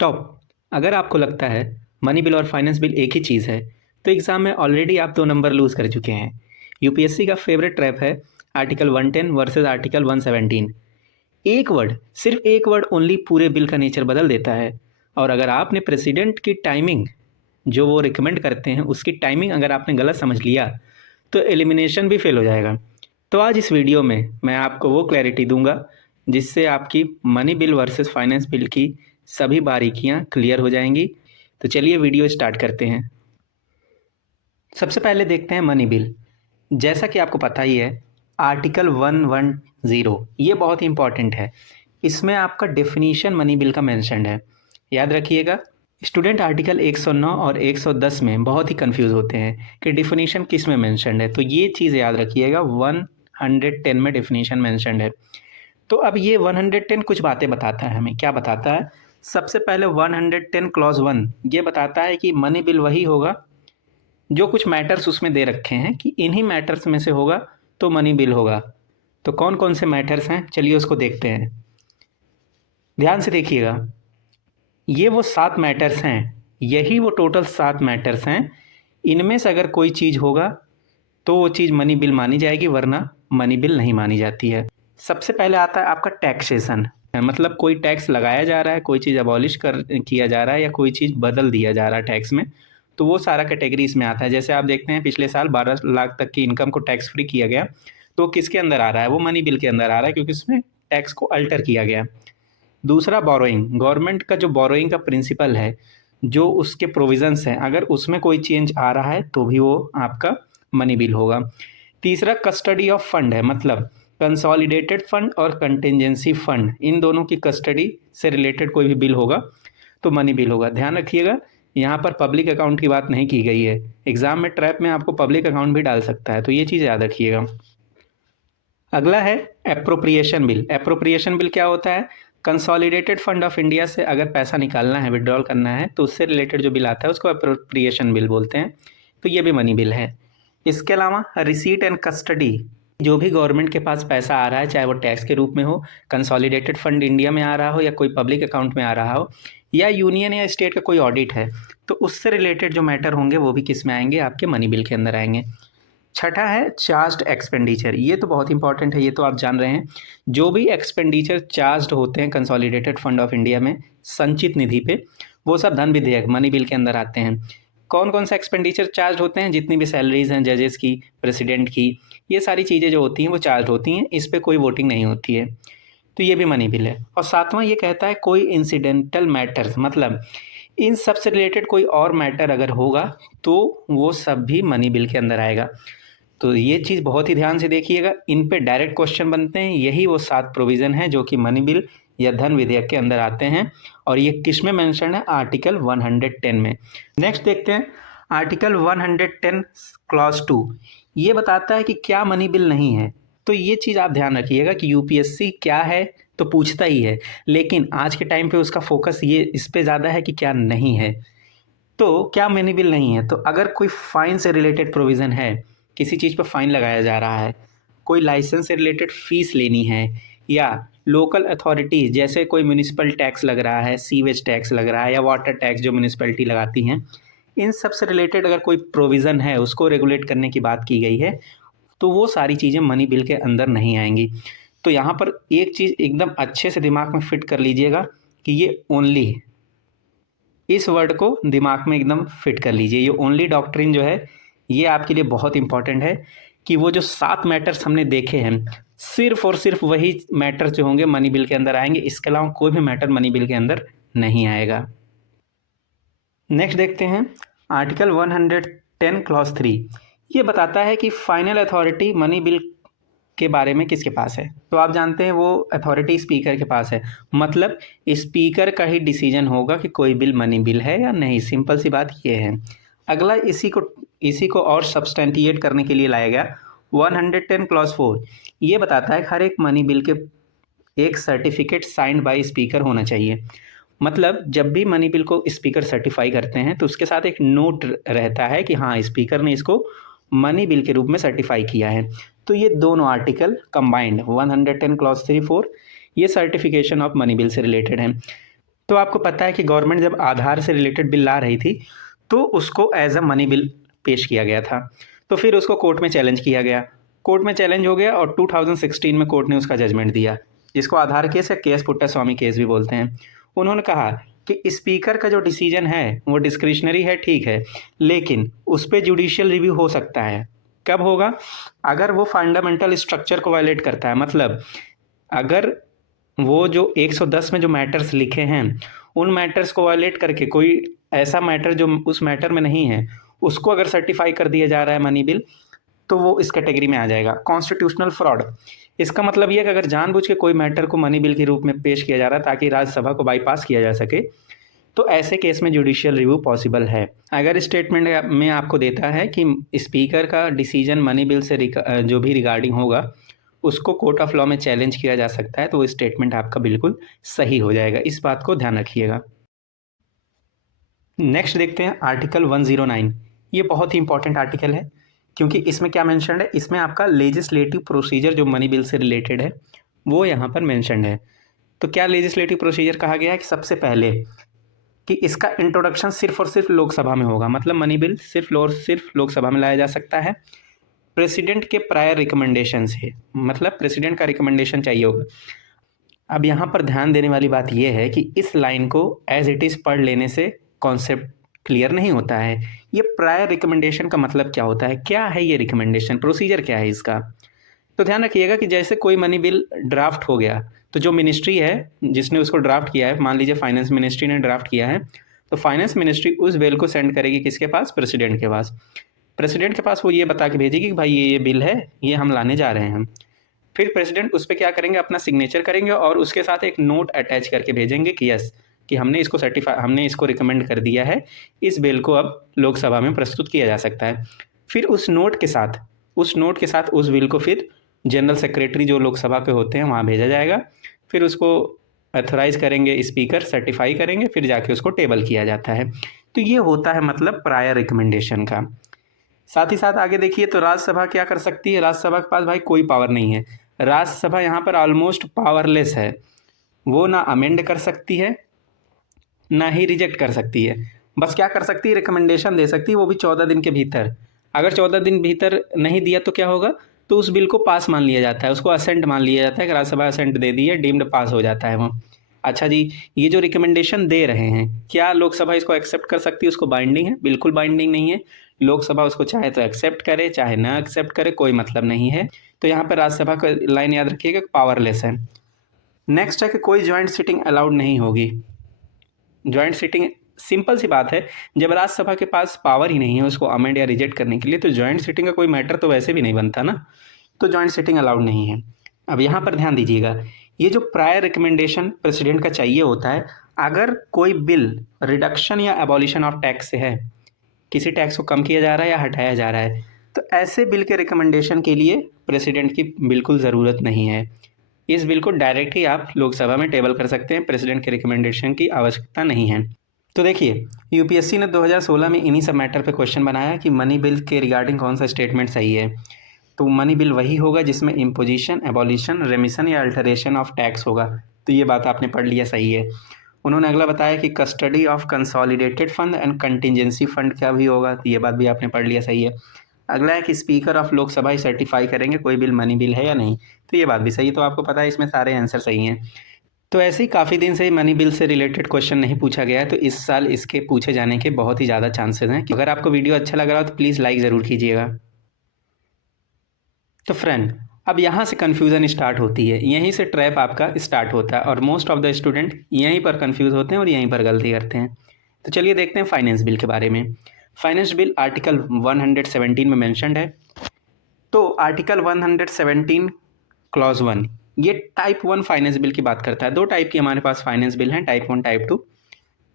Stop. अगर आपको लगता है मनी बिल और फाइनेंस बिल एक ही चीज़ है तो एग्ज़ाम में ऑलरेडी आप 2 नंबर लूज़ कर चुके हैं। यूपीएससी का फेवरेट ट्रैप है आर्टिकल 110 वर्सेस आर्टिकल 117। एक वर्ड, सिर्फ एक वर्ड ओनली पूरे बिल का नेचर बदल देता है। और अगर आपने प्रेसिडेंट की टाइमिंग जो वो रिकमेंड करते हैं उसकी टाइमिंग अगर आपने गलत समझ लिया तो एलिमिनेशन भी फेल हो जाएगा। तो आज इस वीडियो में मैं आपको वो क्लैरिटी दूंगा जिससे आपकी money bill versus finance bill की सभी बारीकियां क्लियर हो जाएंगी। तो चलिए वीडियो स्टार्ट करते हैं। सबसे पहले देखते हैं मनी बिल। जैसा कि आपको पता ही है आर्टिकल 110 ये बहुत ही इंपॉर्टेंट है। इसमें आपका डेफिनीशन मनी बिल का मेंशन्ड है, याद रखिएगा। स्टूडेंट आर्टिकल 109 और 110 में बहुत ही कंफ्यूज होते हैं कि डेफिनीशन किस में मेंशन्ड है, तो ये चीज़ याद रखिएगा 110 में डेफिनीशन मेंशन्ड है। तो अब ये 110 कुछ बातें बताता है। हमें क्या बताता है? सबसे पहले 110 क्लॉज 1 ये बताता है कि मनी बिल वही होगा जो कुछ मैटर्स उसमें दे रखे हैं कि इन्हीं मैटर्स में से होगा तो मनी बिल होगा। तो कौन कौन से मैटर्स हैं, चलिए उसको देखते हैं। ध्यान से देखिएगा, ये वो 7 मैटर्स हैं, यही वो टोटल 7 मैटर्स हैं। इनमें से अगर कोई चीज़ होगा तो वो चीज़ मनी बिल मानी जाएगी, वरना मनी बिल नहीं मानी जाती है। सबसे पहले आता है आपका टैक्सेशन, मतलब कोई टैक्स लगाया जा रहा है, कोई चीज़ अबॉलिश किया जा रहा है या कोई चीज़ बदल दिया जा रहा है टैक्स में, तो वो सारा कैटेगरी इसमें आता है। जैसे आप देखते हैं पिछले साल 12 लाख तक की इनकम को टैक्स फ्री किया गया, तो किसके अंदर आ रहा है? वो मनी बिल के अंदर आ रहा है, क्योंकि उसमें टैक्स को अल्टर किया गया। दूसरा बोरोइंग, गवर्नमेंट का जो बोरोइंग का प्रिंसिपल है, जो उसके प्रोविजंस हैं, अगर उसमें कोई चेंज आ रहा है तो भी वो आपका मनी बिल होगा। तीसरा कस्टडी ऑफ फंड है, मतलब कंसोलिडेटेड फंड और कंटिजेंसी फंड, इन दोनों की कस्टडी से रिलेटेड कोई भी बिल होगा तो मनी बिल होगा। ध्यान रखिएगा, यहाँ पर पब्लिक अकाउंट की बात नहीं की गई है। एग्जाम में ट्रैप में आपको पब्लिक अकाउंट भी डाल सकता है, तो ये चीज़ याद रखिएगा। अगला है एप्रोप्रिएशन बिल। एप्रोप्रिएशन बिल क्या होता है? कंसोलिडेटेड फंड ऑफ इंडिया से अगर पैसा निकालना है, विड्रॉल करना है, तो उससे रिलेटेड जो बिल आता है उसको एप्रोप्रिएशन बिल बोलते हैं, तो ये भी मनी बिल है। इसके अलावा रिसीट एंड कस्टडी, जो भी गवर्नमेंट के पास पैसा आ रहा है, चाहे वो टैक्स के रूप में हो, कंसोलिडेटेड फंड इंडिया में आ रहा हो, या कोई पब्लिक अकाउंट में आ रहा हो, या यूनियन या स्टेट का कोई ऑडिट है, तो उससे रिलेटेड जो मैटर होंगे वो भी किस में आएंगे? आपके मनी बिल के अंदर आएंगे। छठा है चार्ज्ड एक्सपेंडिचर। ये तो बहुत इंपॉर्टेंट है, ये तो आप जान रहे हैं। जो भी एक्सपेंडिचर चार्ज्ड होते हैं कंसोलिडेटेड फंड ऑफ इंडिया में संचित निधि पे, वो सब धन विधेयक मनी बिल के अंदर आते हैं। कौन कौन सा एक्सपेंडिचर चार्ज होते हैं? जितनी भी सैलरीज हैं जजेस की, प्रेसिडेंट की, ये सारी चीज़ें जो होती हैं वो चार्ज होती हैं, इस पर कोई वोटिंग नहीं होती है, तो ये भी मनी बिल है। और सातवां ये कहता है कोई इंसिडेंटल मैटर्स, मतलब इन सब से रिलेटेड कोई और मैटर अगर होगा तो वो सब भी मनी बिल के अंदर आएगा। तो ये चीज़ बहुत ही ध्यान से देखिएगा, इन पे डायरेक्ट क्वेश्चन बनते हैं। यही वो 7 प्रोविज़न हैं जो कि मनी बिल या धन विधेयक के अंदर आते हैं, और ये किस में मेंशन है? आर्टिकल 110 में। नेक्स्ट देखते हैं आर्टिकल 110 क्लॉज 2। ये बताता है कि क्या मनी बिल नहीं है। तो ये चीज़ आप ध्यान रखिएगा कि यूपीएससी क्या है तो पूछता ही है, लेकिन आज के टाइम पे उसका फोकस ये इस पे ज़्यादा है कि क्या नहीं है। तो क्या मनी बिल नहीं है? तो अगर कोई फाइन से रिलेटेड प्रोविज़न है, किसी चीज़ पर फाइन लगाया जा रहा है, कोई लाइसेंस से रिलेटेड फ़ीस लेनी है, या लोकल अथॉरिटी जैसे कोई म्यूनिसिपल टैक्स लग रहा है, सीवेज टैक्स लग रहा है, या वाटर टैक्स जो म्यूनिसिपैलिटी लगाती हैं, इन सब से रिलेटेड अगर कोई प्रोविज़न है, उसको रेगुलेट करने की बात की गई है, तो वो सारी चीज़ें मनी बिल के अंदर नहीं आएंगी। तो यहाँ पर एक चीज़ एकदम अच्छे से दिमाग में फिट कर लीजिएगा कि ये ओनली, इस वर्ड को दिमाग में एकदम फिट कर लीजिए। ये ओनली डॉक्ट्रिन जो है ये आपके लिए बहुत इंपॉर्टेंट है कि वो जो 7 मैटर्स हमने देखे हैं, सिर्फ और सिर्फ वही मैटर्स जो होंगे मनी बिल के अंदर आएंगे, इसके अलावा कोई भी मैटर मनी बिल के अंदर नहीं आएगा। नेक्स्ट देखते हैं आर्टिकल 110 क्लॉज 3। ये बताता है कि फाइनल अथॉरिटी मनी बिल के बारे में किसके पास है? तो आप जानते हैं वो अथॉरिटी स्पीकर के पास है, मतलब स्पीकर का ही डिसीजन होगा कि कोई बिल मनी बिल है या नहीं। सिंपल सी बात ये है। अगला इसी को और सब्सटेंटिएट करने के लिए लाया गया 110 क्लॉज 4। ये बताता है हर एक मनी बिल के एक सर्टिफिकेट साइंड बाय स्पीकर होना चाहिए। मतलब जब भी मनी बिल को स्पीकर सर्टिफाई करते हैं तो उसके साथ एक नोट रहता है कि हाँ, स्पीकर ने इसको मनी बिल के रूप में सर्टिफाई किया है। तो ये दोनों आर्टिकल कंबाइंड 110 क्लॉज 3 4 ये सर्टिफिकेशन ऑफ मनी बिल से रिलेटेड हैं। तो आपको पता है कि गवर्नमेंट जब आधार से रिलेटेड बिल ला रही थी तो उसको एज अ मनी बिल पेश किया गया था। तो फिर उसको कोर्ट में चैलेंज किया गया, कोर्ट में चैलेंज हो गया और 2016 में कोर्ट ने उसका जजमेंट दिया, जिसको आधार केस या केएस पुट्टास्वामी केस भी बोलते हैं। उन्होंने कहा कि स्पीकर का जो डिसीजन है वो डिस्क्रिशनरी है, ठीक है, लेकिन उस पर जुडिशियल रिव्यू हो सकता है। कब होगा? अगर वो फंडामेंटल स्ट्रक्चर को वायलेट करता है, मतलब अगर वो जो 110 में जो मैटर्स लिखे हैं उन मैटर्स को वायलेट करके कोई ऐसा मैटर जो उस मैटर में नहीं है उसको अगर सर्टिफाई कर दिया जा रहा है मनी बिल, तो वो इस कैटेगरी में आ जाएगा, कॉन्स्टिट्यूशनल फ्रॉड। इसका मतलब ये है कि अगर जानबूझ के कोई मैटर को मनी बिल के रूप में पेश किया जा रहा है ताकि राज्यसभा को बाईपास किया जा सके, तो ऐसे केस में जुडिशियल रिव्यू पॉसिबल है। अगर स्टेटमेंट में आपको देता है कि स्पीकर का डिसीजन मनी बिल से जो भी रिगार्डिंग होगा उसको कोर्ट ऑफ लॉ में चैलेंज किया जा सकता है, तो वो स्टेटमेंट आपका बिल्कुल सही हो जाएगा। इस बात को ध्यान रखिएगा। नेक्स्ट देखते हैं आर्टिकल 109। ये बहुत ही इंपॉर्टेंट आर्टिकल है क्योंकि इसमें क्या मेंशन्ड है, इसमें आपका लेजिस्लेटिव प्रोसीजर जो मनी बिल से रिलेटेड है वो यहाँ पर मेंशन्ड है। तो क्या लेजिस्लेटिव प्रोसीजर कहा गया है कि सबसे पहले कि इसका इंट्रोडक्शन सिर्फ और सिर्फ लोकसभा में होगा, मतलब मनी बिल सिर्फ और सिर्फ लोकसभा में लाया जा सकता है प्रेसिडेंट के प्रायर रिकमेंडेशन से, मतलब प्रेसिडेंट का रिकमेंडेशन चाहिए होगा। अब यहाँ पर ध्यान देने वाली बात यह है कि इस लाइन को एज इट इज़ पढ़ लेने से कॉन्सेप्ट क्लियर नहीं होता है। ये प्रायर रिकमेंडेशन का मतलब क्या होता है, क्या है ये रिकमेंडेशन, प्रोसीजर क्या है इसका? तो ध्यान रखिएगा कि जैसे कोई मनी बिल ड्राफ्ट हो गया तो जो मिनिस्ट्री है जिसने उसको ड्राफ्ट किया है, मान लीजिए फाइनेंस मिनिस्ट्री ने ड्राफ्ट किया है, तो फाइनेंस मिनिस्ट्री उस बिल को सेंड करेगी किसके पास? प्रेसिडेंट के पास। प्रेसिडेंट के पास वो ये बता के भेजेगी कि भाई ये बिल है, ये हम लाने जा रहे हैं। फिर प्रेसिडेंट उस पर क्या करेंगे, अपना सिग्नेचर करेंगे और उसके साथ एक नोट अटैच करके भेजेंगे कि यस, कि हमने इसको रिकमेंड कर दिया है, इस बिल को अब लोकसभा में प्रस्तुत किया जा सकता है। फिर उस नोट के साथ उस बिल को फिर जनरल सेक्रेटरी जो लोकसभा के होते हैं वहाँ भेजा जाएगा, फिर उसको अथोराइज करेंगे स्पीकर, सर्टिफाई करेंगे, फिर जाके उसको टेबल किया जाता है। तो ये होता है मतलब प्रायर रिकमेंडेशन का। साथ ही साथ आगे देखिए तो राज्यसभा क्या कर सकती है, राज्यसभा के पास भाई कोई पावर नहीं है। राज्यसभा यहाँ पर ऑलमोस्ट पावरलेस है, वो ना अमेंड कर सकती है ना ही रिजेक्ट कर सकती है, बस क्या कर सकती है, रिकमेंडेशन दे सकती है, वो भी 14 दिन के भीतर। अगर 14 दिन भीतर नहीं दिया तो क्या होगा, तो उस बिल को पास मान लिया जाता है, उसको असेंट मान लिया जाता है कि राज्यसभा असेंट दे दी है, डीम्ड पास हो जाता है वो। अच्छा जी, ये जो रिकमेंडेशन दे रहे हैं क्या लोकसभा इसको एक्सेप्ट कर सकती है, उसको बाइंडिंग है? बिल्कुल बाइंडिंग नहीं है। लोकसभा उसको चाहे तो एक्सेप्ट करे चाहे ना एक्सेप्ट करे, कोई मतलब नहीं है। तो यहाँ पर राज्यसभा का लाइन याद रखिएगा, पावरलेस है। नेक्स्ट है कि कोई ज्वाइंट सिटिंग अलाउड नहीं होगी। ज्वाइंट सिटिंग सिंपल सी बात है, जब राज्यसभा के पास पावर ही नहीं है उसको अमेंड या रिजेक्ट करने के लिए, तो ज्वाइंट सिटिंग का कोई मैटर तो वैसे भी नहीं बनता ना, तो ज्वाइंट सिटिंग अलाउड नहीं है। अब यहाँ पर ध्यान दीजिएगा, ये जो प्रायर रिकमेंडेशन प्रेसिडेंट का चाहिए होता है, अगर कोई बिल रिडक्शन या एबॉलिशन ऑफ टैक्स से है, किसी टैक्स को कम किया जा रहा है या हटाया जा रहा है, तो ऐसे बिल के रिकमेंडेशन के लिए प्रेसिडेंट की बिल्कुल ज़रूरत नहीं है। इस बिल को डायरेक्ट ही आप लोकसभा में टेबल कर सकते हैं, प्रेसिडेंट के रिकमेंडेशन की आवश्यकता नहीं है। तो देखिए यूपीएससी ने 2016 में इन्हीं सब मैटर पे क्वेश्चन बनाया कि मनी बिल के रिगार्डिंग कौन सा स्टेटमेंट सही है। तो मनी बिल वही होगा जिसमें इम्पोजिशन, एबॉलिशन, रेमिशन या अल्टरेशन ऑफ टैक्स होगा। तो ये बात आपने पढ़ लिया, सही है। उन्होंने अगला बताया कि custody of consolidated fund and contingency fund क्या भी होगा, तो ये बात भी आपने पढ़ लिया, सही है। अगला है कि speaker of Lok Sabha he certify करेंगे कोई बिल मनी बिल है या नहीं, तो ये बात भी सही है। तो आपको पता है इसमें सारे आंसर सही हैं। तो ऐसे ही काफ़ी दिन से मनी बिल से रिलेटेड क्वेश्चन नहीं पूछा गया है, तो इस साल इसके पूछे जाने के बहुत ही ज़्यादा चांसेस हैं। अगर आपको वीडियो अच्छा लग रहा हो तो प्लीज़ लाइक ज़रूर कीजिएगा। तो फ्रेंड, अब यहाँ से कन्फ्यूज़न स्टार्ट होती है, यहीं से ट्रैप आपका स्टार्ट होता है और मोस्ट ऑफ द स्टूडेंट यहीं पर कन्फ्यूज़ होते हैं और यहीं पर गलती करते हैं। तो चलिए देखते हैं फाइनेंस बिल के बारे में। फाइनेंस बिल आर्टिकल 117 में मेंशन्ड है। तो आर्टिकल 117 क्लॉज 1 ये टाइप 1 फाइनेंस बिल की बात करता है। दो टाइप की हमारे पास फाइनेंस बिल हैं, टाइप 1 टाइप 2।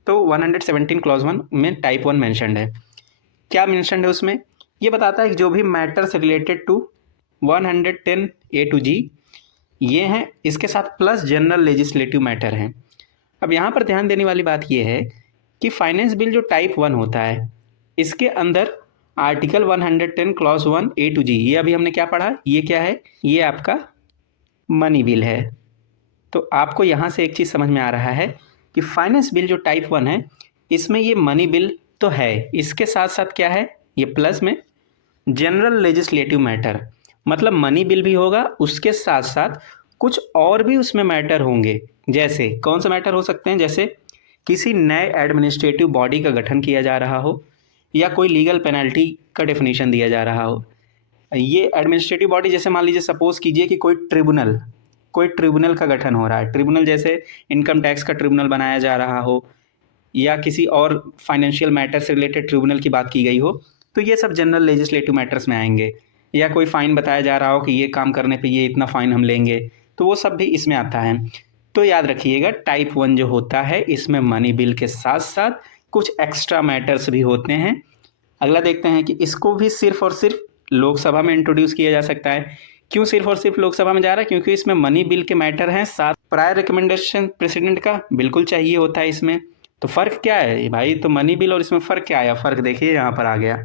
तो 117 क्लॉज 1 में टाइप 1 मेंशन्ड है। क्या मेंशन्ड है उसमें, ये बताता है कि जो भी matters related to 110 A to G ये हैं, इसके साथ प्लस जनरल लेजिस्लेटिव मैटर हैं। अब यहाँ पर ध्यान देने वाली बात ये है कि फाइनेंस बिल जो टाइप 1 होता है इसके अंदर article 110 clause 1 A to G ये अभी हमने क्या पढ़ा, ये क्या है, ये आपका मनी बिल है। तो आपको यहाँ से एक चीज़ समझ में आ रहा है कि फाइनेंस बिल जो टाइप 1 है इसमें ये मनी बिल तो है, इसके साथ साथ क्या है, ये प्लस में जनरल लेजिस्लेटिव मैटर, मतलब मनी बिल भी होगा, उसके साथ साथ कुछ और भी उसमें मैटर होंगे। जैसे कौन सा मैटर हो सकते हैं, जैसे किसी नए एडमिनिस्ट्रेटिव बॉडी का गठन किया जा रहा हो या कोई लीगल पेनल्टी का डेफिनेशन दिया जा रहा हो। ये एडमिनिस्ट्रेटिव बॉडी जैसे मान लीजिए सपोज कीजिए कि कोई ट्रिब्यूनल का गठन हो रहा है, ट्रिब्यूनल जैसे इनकम टैक्स का ट्रिब्यूनल बनाया जा रहा हो या किसी और फाइनेंशियल मैटर से रिलेटेड ट्रिब्यूनल की बात की गई हो, तो ये सब जनरल लेजिस्लेटिव मैटर्स में आएंगे। या कोई फ़ाइन बताया जा रहा हो कि ये काम करने पे ये इतना फ़ाइन हम लेंगे, तो वो सब भी इसमें आता है। तो याद रखिएगा टाइप 1 जो होता है इसमें मनी बिल के साथ साथ कुछ एक्स्ट्रा मैटर्स भी होते हैं। अगला देखते हैं कि इसको भी सिर्फ और सिर्फ लोकसभा में इंट्रोड्यूस किया जा सकता है। क्यों सिर्फ और सिर्फ लोकसभा में जा रहा है, क्योंकि इसमें मनी बिल के मैटर हैं, साथ प्रायर रिकमेंडेशन प्रेसिडेंट का बिल्कुल चाहिए होता है इसमें। तो फ़र्क क्या है भाई, तो मनी बिल और इसमें फ़र्क क्या आया, फ़र्क देखिए यहाँ पर आ गया।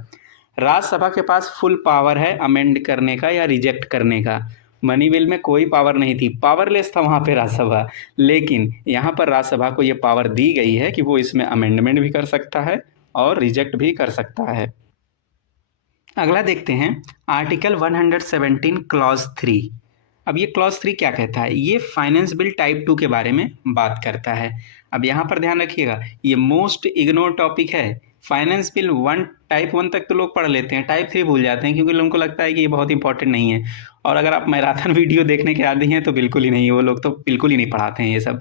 राज्यसभा के पास फुल पावर है अमेंड करने का या रिजेक्ट करने का। मनी बिल में कोई पावर नहीं थी, पावरलेस था वहाँ पे राज्यसभा, लेकिन यहाँ पर राज्यसभा को ये पावर दी गई है कि वो इसमें अमेंडमेंट भी कर सकता है और रिजेक्ट भी कर सकता है। अगला देखते हैं आर्टिकल 117 क्लॉज 3। अब ये क्लॉज 3 क्या कहता है, ये फाइनेंस बिल टाइप 2 के बारे में बात करता है। अब यहाँ पर ध्यान रखिएगा, ये मोस्ट इग्नोर टॉपिक है। फाइनेंस बिल टाइप 1 तक तो लोग पढ़ लेते हैं, टाइप 3 भूल जाते हैं क्योंकि उनको लगता है कि ये बहुत इंपॉर्टेंट नहीं है। और अगर आप मैराथन वीडियो देखने के आदी हैं तो बिल्कुल ही नहीं है, वो लोग तो बिल्कुल ही नहीं पढ़ाते हैं ये सब।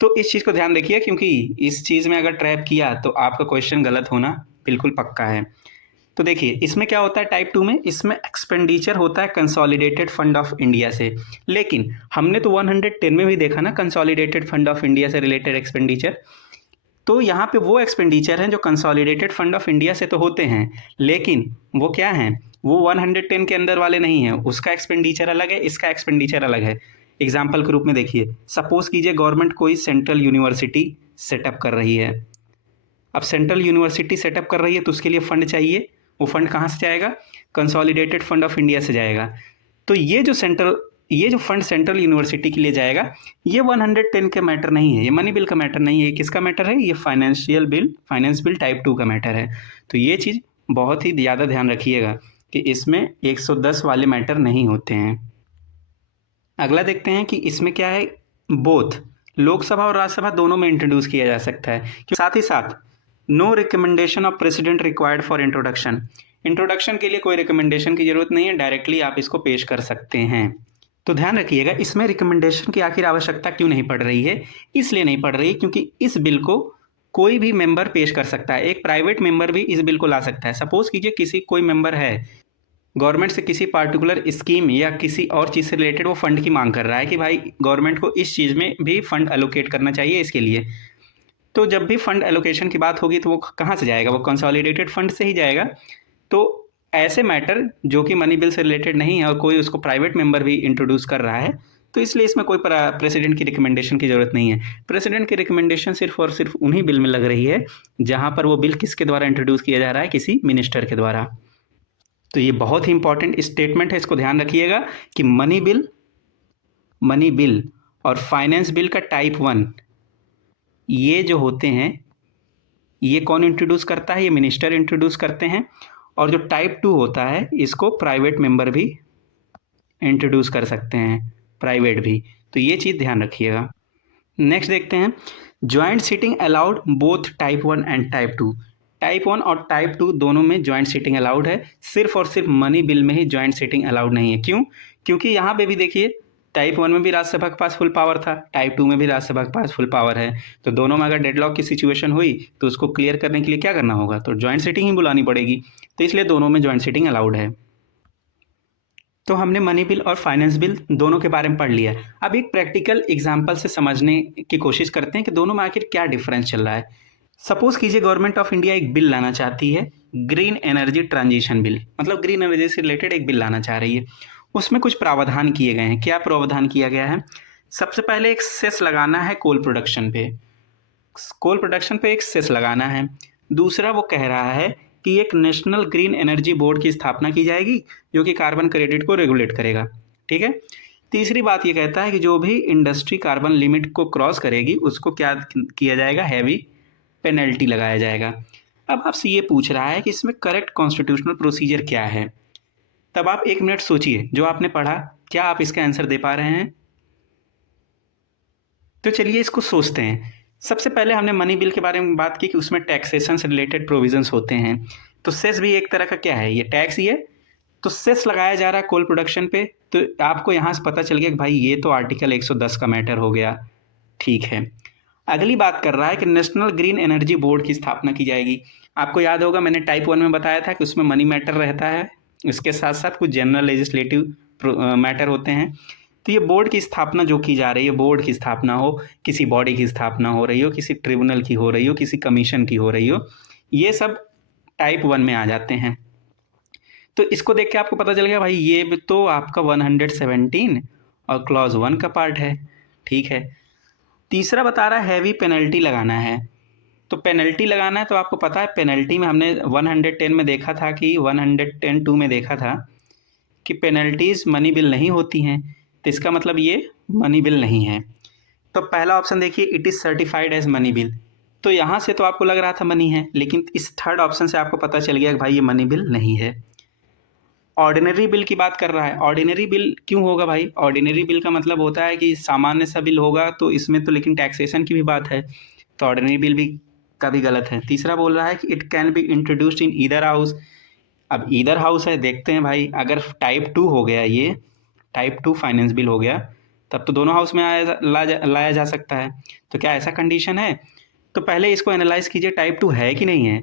तो इस चीज़ को ध्यान रखिए, क्योंकि इस चीज़ में अगर ट्रैप किया तो आपका क्वेश्चन गलत होना बिल्कुल पक्का है। तो देखिए इसमें क्या होता है टाइप 2 में, इसमें एक्सपेंडिचर होता है कंसोलिडेटेड फंड ऑफ इंडिया से। लेकिन हमने तो 110 में भी देखा ना कंसोलिडेटेड फंड ऑफ इंडिया से रिलेटेड एक्सपेंडिचर। तो यहाँ पे वो एक्सपेंडिचर हैं जो कंसोलिडेटेड फंड ऑफ इंडिया से तो होते हैं, लेकिन वो क्या हैं, वो 110 के अंदर वाले नहीं हैं। उसका एक्सपेंडिचर अलग है, इसका एक्सपेंडिचर अलग है। एग्जाम्पल के रूप में देखिए, सपोज कीजिए गवर्नमेंट कोई सेंट्रल यूनिवर्सिटी सेटअप कर रही है। अब सेंट्रल यूनिवर्सिटी सेटअप कर रही है तो उसके लिए फंड चाहिए, वो फंड कहाँ से जाएगा, कंसोलिडेटेड फंड ऑफ इंडिया से जाएगा। तो ये जो फंड सेंट्रल यूनिवर्सिटी के लिए जाएगा, ये 110 के मैटर नहीं है, ये मनी बिल का मैटर नहीं है। ये किसका मैटर है, ये फाइनेंस बिल टाइप 2 का मैटर है। तो ये चीज़ बहुत ही ज़्यादा ध्यान रखिएगा कि इसमें 110 वाले मैटर नहीं होते हैं। अगला देखते हैं कि इसमें क्या है, बोथ लोकसभा और राज्यसभा दोनों में इंट्रोड्यूस किया जा सकता है। साथ ही साथ no recommendation of president required for introduction के लिए कोई रिकमेंडेशन की जरूरत नहीं है, डायरेक्टली आप इसको पेश कर सकते हैं। तो ध्यान रखिएगा इसमें रिकमेंडेशन की आखिर आवश्यकता क्यों नहीं पड़ रही है, इसलिए नहीं पड़ रही है क्योंकि इस बिल को कोई भी मेंबर पेश कर सकता है, एक प्राइवेट मेंबर भी इस बिल को ला सकता है। सपोज कीजिए कोई मेंबर है, गवर्नमेंट से किसी पार्टिकुलर स्कीम या किसी और चीज़ से रिलेटेड वो फंड की मांग कर रहा है कि भाई गवर्नमेंट को इस चीज़ में भी फंड एलोकेट करना चाहिए इसके लिए। तो जब भी फंड एलोकेशन की बात होगी तो वो कहाँ से जाएगा, वो कंसोलिडेटेड फंड से ही जाएगा। तो ऐसे मैटर जो कि मनी बिल से रिलेटेड नहीं है और कोई उसको प्राइवेट मेंबर भी इंट्रोड्यूस कर रहा है, तो इसलिए इसमें कोई प्रेसिडेंट की रिकमेंडेशन की ज़रूरत नहीं है। प्रेसिडेंट की रिकमेंडेशन सिर्फ और सिर्फ उन्हीं बिल में लग रही है जहाँ पर वो बिल किसके द्वारा इंट्रोड्यूस किया जा रहा है, किसी मिनिस्टर के द्वारा। तो ये बहुत ही इंपॉर्टेंट स्टेटमेंट है, इसको ध्यान रखिएगा कि मनी बिल और फाइनेंस बिल का टाइप 1 ये जो होते हैं ये कौन इंट्रोड्यूस करता है, ये मिनिस्टर इंट्रोड्यूस करते हैं। और जो टाइप 2 होता है इसको प्राइवेट मेंबर भी इंट्रोड्यूस कर सकते हैं, प्राइवेट भी। तो ये चीज़ ध्यान रखिएगा। नेक्स्ट देखते हैं, joint sitting allowed both type 1 and type 2। Type 1 और टाइप 2 दोनों में ज्वाइंट सीटिंग अलाउड है, सिर्फ और सिर्फ मनी बिल में ही ज्वाइंट सीटिंग अलाउड नहीं है। क्यों, क्योंकि यहाँ पे भी देखिए टाइप 1 में भी राज्यसभा के पास फुल पावर था, टाइप 2 में भी राज्यसभा के पास फुल पावर है। तो दोनों में अगर डेडलॉक की सिचुएशन हुई तो उसको क्लियर करने के लिए क्या करना होगा, तो ज्वाइंट सीटिंग ही बुलानी पड़ेगी। तो इसलिए दोनों में ज्वाइंट सीटिंग अलाउड है। तो हमने मनी बिल और फाइनेंस बिल दोनों के बारे में पढ़ लिया। अब एक प्रैक्टिकल एग्जाम्पल से समझने की कोशिश करते हैं कि दोनों में आखिर क्या डिफरेंस चल रहा है। सपोज कीजिए गवर्नमेंट ऑफ इंडिया एक बिल लाना चाहती है, ग्रीन एनर्जी ट्रांजिशन बिल, मतलब ग्रीन एनर्जी से रिलेटेड एक बिल लाना चाह रही है। उसमें कुछ प्रावधान किए गए हैं। क्या प्रावधान किया गया है, सबसे पहले एक सेस लगाना है कोल प्रोडक्शन पे एक सेस लगाना है। दूसरा वो कह रहा है कि एक नेशनल ग्रीन एनर्जी बोर्ड की स्थापना की जाएगी जो कि कार्बन क्रेडिट को रेगुलेट करेगा। ठीक है। तीसरी बात ये कहता है कि जो भी इंडस्ट्री कार्बन लिमिट को क्रॉस करेगी उसको क्या किया जाएगा, हैवी पेनल्टी लगाया जाएगा। अब आपसे ये पूछ रहा है कि इसमें करेक्ट कॉन्स्टिट्यूशनल प्रोसीजर क्या है, तब आप 1 मिनट सोचिए जो आपने पढ़ा, क्या आप इसका आंसर दे पा रहे हैं? तो चलिए इसको सोचते हैं। सबसे पहले हमने मनी बिल के बारे में बात की कि उसमें टैक्सेशन से रिलेटेड प्रोविजंस होते हैं। तो सेस भी एक तरह का क्या है, ये टैक्स ही है। तो सेस लगाया जा रहा है कोल प्रोडक्शन पे। तो आपको यहाँ से पता चल गया कि भाई ये तो आर्टिकल 110 का मैटर हो गया, ठीक है। अगली बात कर रहा है कि नेशनल ग्रीन एनर्जी बोर्ड की स्थापना की जाएगी। आपको याद होगा मैंने टाइप 1 में बताया था कि उसमें मनी मैटर रहता है, इसके साथ साथ कुछ जनरल लेजिस्लेटिव मैटर होते हैं। तो ये बोर्ड की स्थापना जो की जा रही है, बोर्ड की स्थापना हो, किसी बॉडी की स्थापना हो रही हो, किसी ट्रिब्यूनल की हो रही हो, किसी कमीशन की हो रही हो, ये सब टाइप 1 में आ जाते हैं। तो इसको देख के आपको पता चल गया भाई ये तो आपका 117 और क्लॉज 1 का पार्ट है, ठीक है। तीसरा बता रहा है हैवी पेनल्टी लगाना है। तो पेनल्टी लगाना है तो आपको पता है पेनल्टी में हमने 110 में देखा था कि 110(2) में देखा था कि पेनल्टीज़ मनी बिल नहीं होती हैं। तो इसका मतलब ये मनी बिल नहीं है। तो पहला ऑप्शन देखिए, it is certified as money bill. तो यहाँ से तो आपको लग रहा था मनी है, लेकिन इस थर्ड ऑप्शन से आपको पता चल गया कि भाई ये मनी बिल नहीं है। ऑर्डिनरी बिल की बात कर रहा है। ऑर्डिनरी बिल क्यों होगा भाई? ऑर्डिनरी बिल का मतलब होता है कि सामान्य सा बिल होगा, तो इसमें तो लेकिन टैक्सेशन की भी बात है, तो ऑर्डिनरी बिल भी का भी गलत है। तीसरा बोल रहा है कि it can be introduced in either house. अब ईदर हाउस है, देखते हैं भाई, अगर टाइप 2 हो गया, ये टाइप 2 फाइनेंस बिल हो गया, तब तो दोनों हाउस में लाया जा सकता है। तो क्या ऐसा कंडीशन है? तो पहले इसको एनालाइज कीजिए टाइप 2 है कि नहीं है।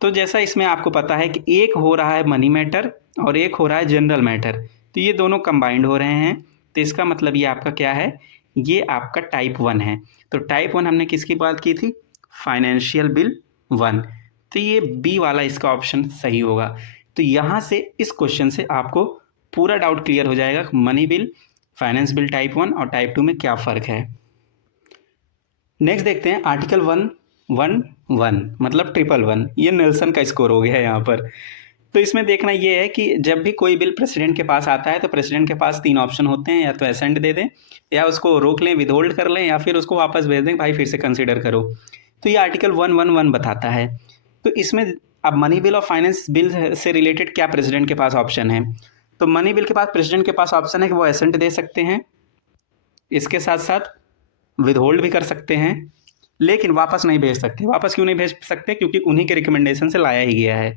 तो जैसा इसमें आपको पता है कि एक हो रहा है मनी मैटर और एक हो रहा है जनरल मैटर, तो ये दोनों कंबाइंड हो रहे हैं। तो इसका मतलब ये आपका क्या है, ये आपका टाइप 1 है। तो टाइप 1 हमने किसकी बात की थी? Financial bill 1। तो ये बी वाला इसका ऑप्शन सही होगा। तो यहाँ से इस क्वेश्चन से आपको पूरा डाउट क्लियर हो जाएगा money bill, finance bill type 1 और टाइप 2 में क्या फ़र्क है। नेक्स्ट देखते हैं आर्टिकल 111 मतलब 111। ये नेल्सन का स्कोर हो गया है यहाँ पर। तो इसमें देखना ये है कि जब भी कोई बिल प्रेसिडेंट के पास आता है तो प्रेसिडेंट के पास 3 ऑप्शन होते हैं, या तो एसेंट दे दें, या उसको रोक लें, विदहोल्ड कर लें, या फिर उसको वापस भेज दें, भाई फिर से कंसिडर करो। तो ये आर्टिकल 111 बताता है। तो इसमें अब मनी बिल और फाइनेंस बिल से रिलेटेड क्या प्रेसिडेंट के पास ऑप्शन है? तो मनी बिल के पास प्रेसिडेंट के पास ऑप्शन है कि वो एसेंट दे सकते हैं, इसके साथ साथ विदहोल्ड भी कर सकते हैं, लेकिन वापस नहीं भेज सकते। वापस क्यों नहीं भेज सकते? क्योंकि उन्हीं के रिकमेंडेशन से लाया ही गया है।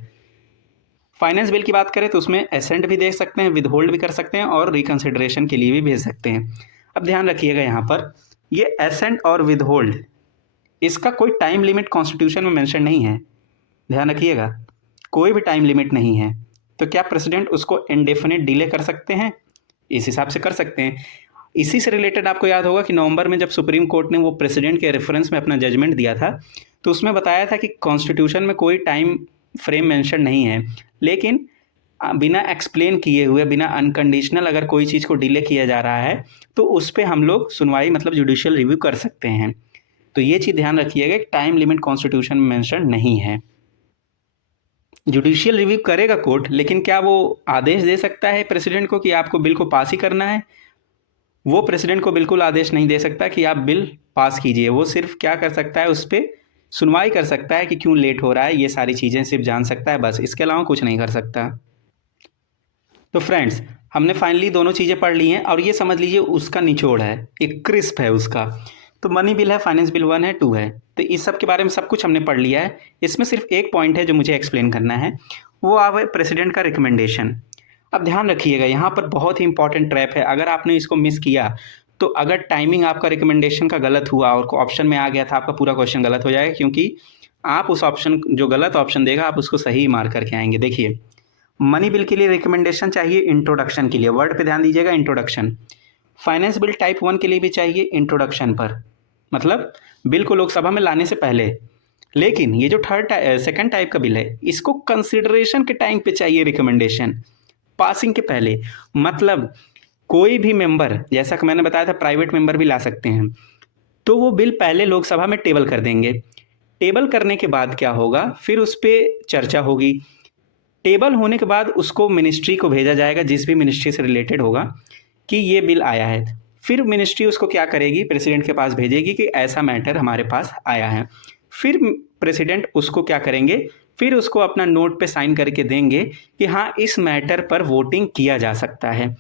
फाइनेंस बिल की बात करें तो उसमें एसेंट भी दे सकते हैं, विदहोल्ड भी कर सकते हैं और रिकंसिडरेशन के लिए भी भेज सकते हैं। अब ध्यान रखिएगा यहाँ पर, ये एसेंट और विदहोल्ड, इसका कोई टाइम लिमिट कॉन्स्टिट्यूशन में मेंशन नहीं है। ध्यान रखिएगा, कोई भी टाइम लिमिट नहीं है। तो क्या प्रेसिडेंट उसको इंडेफिनिट डिले कर सकते हैं? इस हिसाब से कर सकते हैं। इसी से रिलेटेड आपको याद होगा कि नवंबर में जब सुप्रीम कोर्ट ने वो प्रेसिडेंट के रेफरेंस में अपना जजमेंट दिया था, तो उसमें बताया था कि कॉन्स्टिट्यूशन में कोई टाइम फ्रेम मेंशन नहीं है, लेकिन बिना एक्सप्लेन किए हुए, बिना अनकंडीशनल अगर कोई चीज़ को डिले किया जा रहा है तो उस पर हम लोग सुनवाई मतलब जुडिशियल रिव्यू कर सकते हैं। तो ये चीज़ ध्यान रखिएगा कि टाइम लिमिट कॉन्स्टिट्यूशन में मेंशन नहीं है। जुडिशियल रिव्यू करेगा कोर्ट, लेकिन क्या वो आदेश दे सकता है प्रेसिडेंट को कि आपको बिल को पास ही करना है? वो प्रेसिडेंट को बिल्कुल आदेश नहीं दे सकता कि आप बिल पास कीजिए। वो सिर्फ क्या कर सकता है, उस पर सुनवाई कर सकता है कि क्यों लेट हो रहा है, ये सारी चीज़ें सिर्फ जान सकता है, बस इसके अलावा कुछ नहीं कर सकता। तो फ्रेंड्स, हमने फाइनली दोनों चीज़ें पढ़ ली हैं और ये समझ लीजिए उसका निचोड़ है, एक क्रिस्प है उसका। तो मनी बिल है, फाइनेंस बिल 1 है, 2 है। तो इस सब के बारे में सब कुछ हमने पढ़ लिया है। इसमें सिर्फ एक पॉइंट है जो मुझे एक्सप्लेन करना है, वो आप प्रेसिडेंट का रिकमेंडेशन। अब ध्यान रखिएगा, यहाँ पर बहुत ही इंपॉर्टेंट ट्रैप है। अगर आपने इसको मिस किया तो अगर टाइमिंग आपका रिकमेंडेशन का गलत हुआ और ऑप्शन में आ गया था, आपका पूरा क्वेश्चन गलत हो जाएगा, क्योंकि आप उस ऑप्शन जो गलत ऑप्शन देगा आप उसको सही मार्क करके आएंगे। देखिए, मनी बिल के लिए रिकमेंडेशन चाहिए इंट्रोडक्शन के लिए, वर्ड पे ध्यान दीजिएगा, इंट्रोडक्शन। फाइनेंस बिल टाइप 1 के लिए भी चाहिए इंट्रोडक्शन पर, मतलब बिल को लोकसभा में लाने से पहले। लेकिन ये जो सेकंड टाइप का बिल है, इसको कंसिडरेशन के टाइम पे चाहिए रिकमेंडेशन, पासिंग के पहले। मतलब कोई भी मेंबर, जैसा कि मैंने बताया था प्राइवेट मेंबर भी ला सकते हैं, तो वो बिल पहले लोकसभा में टेबल कर देंगे। टेबल करने के बाद क्या होगा, फिर उस पर चर्चा होगी। टेबल होने के बाद उसको मिनिस्ट्री को भेजा जाएगा, जिस भी मिनिस्ट्री से रिलेटेड होगा। कि ये बिल आया है। फिर मिनिस्ट्री उसको क्या करेगी, प्रेसिडेंट के पास भेजेगी कि ऐसा मैटर हमारे पास आया है। फिर प्रेसिडेंट उसको क्या करेंगे, फिर उसको अपना नोट पे साइन करके देंगे कि हाँ इस मैटर पर वोटिंग किया जा सकता है।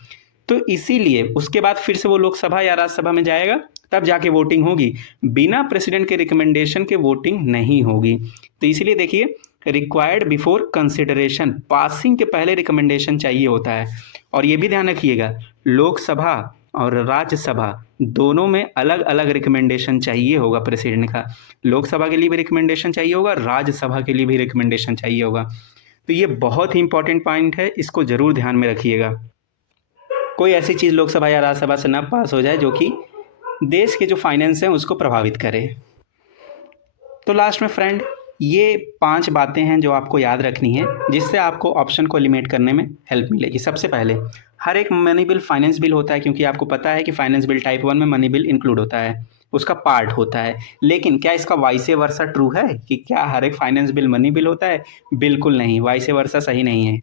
तो इसीलिए उसके बाद फिर से वो लोकसभा या राज्यसभा में जाएगा, तब जाके वोटिंग होगी। बिना प्रेसिडेंट के रिकमेंडेशन के वोटिंग नहीं होगी। तो इसीलिए देखिए, रिक्वायर्ड बिफोर कंसिडरेशन, पासिंग के पहले रिकमेंडेशन चाहिए होता है। और ये भी ध्यान रखिएगा, लोकसभा और राज्यसभा दोनों में अलग अलग रिकमेंडेशन चाहिए होगा प्रेसिडेंट का। लोकसभा के लिए भी रिकमेंडेशन चाहिए होगा, राज्यसभा के लिए भी रिकमेंडेशन चाहिए होगा। तो ये बहुत ही इंपॉर्टेंट पॉइंट है, इसको ज़रूर ध्यान में रखिएगा। कोई ऐसी चीज़ लोकसभा या राज्यसभा से ना पास हो जाए जो कि देश के जो फाइनेंस हैं उसको प्रभावित करे। तो लास्ट में फ्रेंड, ये 5 बातें हैं जो आपको याद रखनी है, जिससे आपको ऑप्शन को एलिमिनेट करने में हेल्प मिलेगी। सबसे पहले, हर एक मनी बिल फाइनेंस बिल होता है, क्योंकि आपको पता है कि फाइनेंस बिल टाइप 1 में मनी बिल इंक्लूड होता है, उसका पार्ट होता है। लेकिन क्या इसका वाइसे वर्सा ट्रू है कि क्या हर एक फाइनेंस बिल मनी बिल होता है? बिल्कुल नहीं, वाइसे वर्सा सही नहीं है।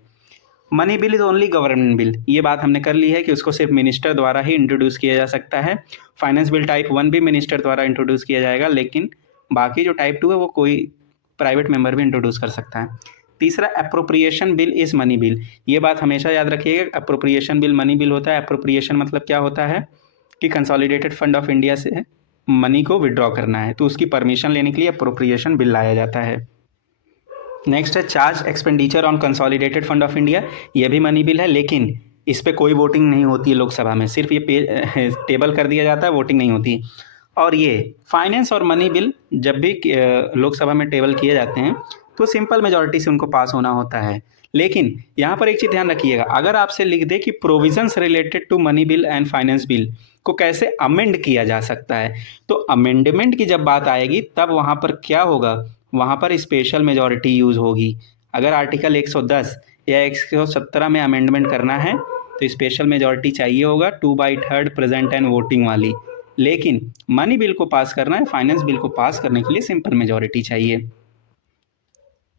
Money bill is only government bill, ये बात हमने कर ली है कि उसको सिर्फ मिनिस्टर द्वारा ही इंट्रोड्यूस किया जा सकता है। फाइनेंस बिल टाइप 1 भी मिनिस्टर द्वारा इंट्रोड्यूस किया जाएगा, लेकिन बाकी जो टाइप 2 है वो कोई प्राइवेट मेंबर भी इंट्रोड्यूस कर सकता है। तीसरा, appropriation bill is money bill, ये बात हमेशा याद रखिएगा, अप्रोप्रिएशन बिल मनी बिल होता है। अप्रोप्रिएशन मतलब क्या होता है कि कंसोलिडेटेड फंड ऑफ इंडिया से मनी को विड्रॉ करना है, तो उसकी परमिशन लेने के लिए अप्रोप्रिएशन बिल लाया जाता है। नेक्स्ट है charge expenditure on consolidated fund of India, ये भी मनी बिल है, लेकिन इस पर कोई वोटिंग नहीं होती है लोकसभा में, सिर्फ ये टेबल कर दिया जाता है, वोटिंग नहीं होती। और ये फाइनेंस और मनी बिल जब भी लोकसभा में टेबल किए जाते हैं तो सिंपल मेजॉरिटी से उनको पास होना होता है। लेकिन यहाँ पर एक चीज़ ध्यान रखिएगा, अगर आपसे लिख दे कि provisions related to money bill and finance bill को कैसे अमेंड किया जा सकता है, तो अमेंडमेंट की जब बात आएगी तब वहाँ पर क्या होगा, वहाँ पर स्पेशल मेजॉरिटी यूज़ होगी। अगर आर्टिकल 110 या 117 में अमेंडमेंट करना है तो स्पेशल मेजॉरिटी चाहिए होगा 2/3 प्रेजेंट एंड वोटिंग वाली। लेकिन मनी बिल को पास करना है, फाइनेंस बिल को पास करने के लिए सिंपल मेजॉरिटी चाहिए।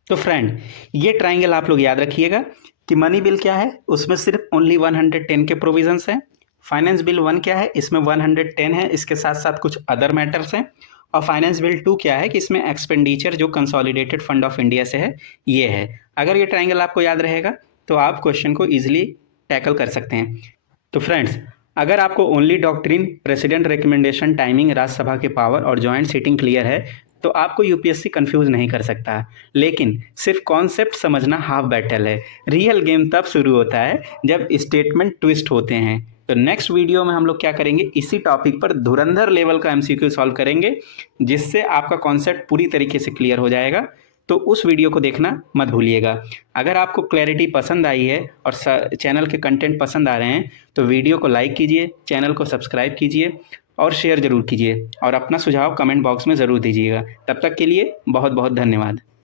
तो फ्रेंड, ये ट्राइंगल आप लोग याद रखिएगा कि मनी बिल क्या है, उसमें सिर्फ ओनली 110 के प्रोविजंस हैं। फाइनेंस बिल 1 क्या है, इसमें 110 है, इसके साथ साथ कुछ अदर मैटर्स हैं। और फाइनेंस बिल 2 क्या है कि इसमें एक्सपेंडिचर जो कंसोलिडेटेड फंड ऑफ इंडिया से है ये है। अगर ये ट्राइंगल आपको याद रहेगा तो आप क्वेश्चन को ईजिली टैकल कर सकते हैं। तो फ्रेंड्स, अगर आपको only doctrine, president recommendation, timing, Rajya Sabha के पावर और जॉइंट सीटिंग क्लियर है तो आपको यूपीएससी कंफ्यूज नहीं कर सकता। लेकिन सिर्फ कॉन्सेप्ट समझना हाफ बैटल है, रियल गेम तब शुरू होता है जब स्टेटमेंट ट्विस्ट होते हैं। तो नेक्स्ट वीडियो में हम लोग क्या करेंगे, इसी टॉपिक पर धुरंधर लेवल का एमसीक्यू सॉल्व करेंगे, जिससे आपका कॉन्सेप्ट पूरी तरीके से क्लियर हो जाएगा। तो उस वीडियो को देखना मत भूलिएगा। अगर आपको क्लैरिटी पसंद आई है और चैनल के कंटेंट पसंद आ रहे हैं तो वीडियो को लाइक कीजिए, चैनल को सब्सक्राइब कीजिए और शेयर ज़रूर कीजिए, और अपना सुझाव कमेंट बॉक्स में ज़रूर दीजिएगा। तब तक के लिए बहुत बहुत धन्यवाद।